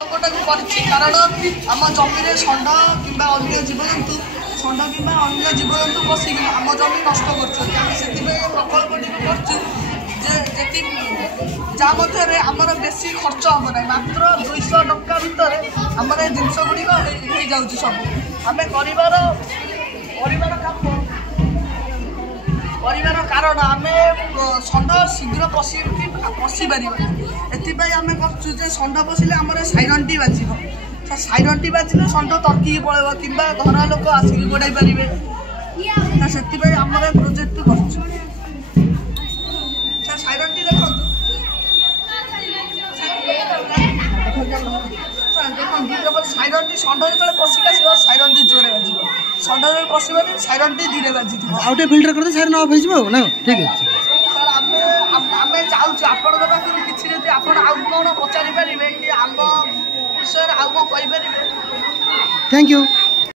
कारण आम जमी षंड कि अन्य जीवजंतु षंड कि अन्य जीवजंतु बसिक आम जमी नष्ट कर प्रकल्पटी कर आमर बेसी खर्च हम ना मात्र 200 टंका भितर आमर जिनस गुड़िक हो जाऊँ सब आम परिवार कारण आम षंड शीघ्र पशि पार एपाई आम कर षंड पशिले आम साइरनटी बाज साइरनटी बाजिले षंड तर्की पड़े कि घर लोक आसिक गोड़ाई पारे से आम प्रोजेक्ट कर साइरनटी देखो देखो साइरनटी षंड जो पशिक आस साइरनटी जोरे बाज षंड पशिबानी साइरनटी धीरे बाजी आउटे फिल्टर करते साइरन ऑफ हो ना ठीक है सर आम चाहूँ आपण पाखे किसी आप कौन पचारि पारे कि आम विषय आउ कौन कहीपर थैंक यू।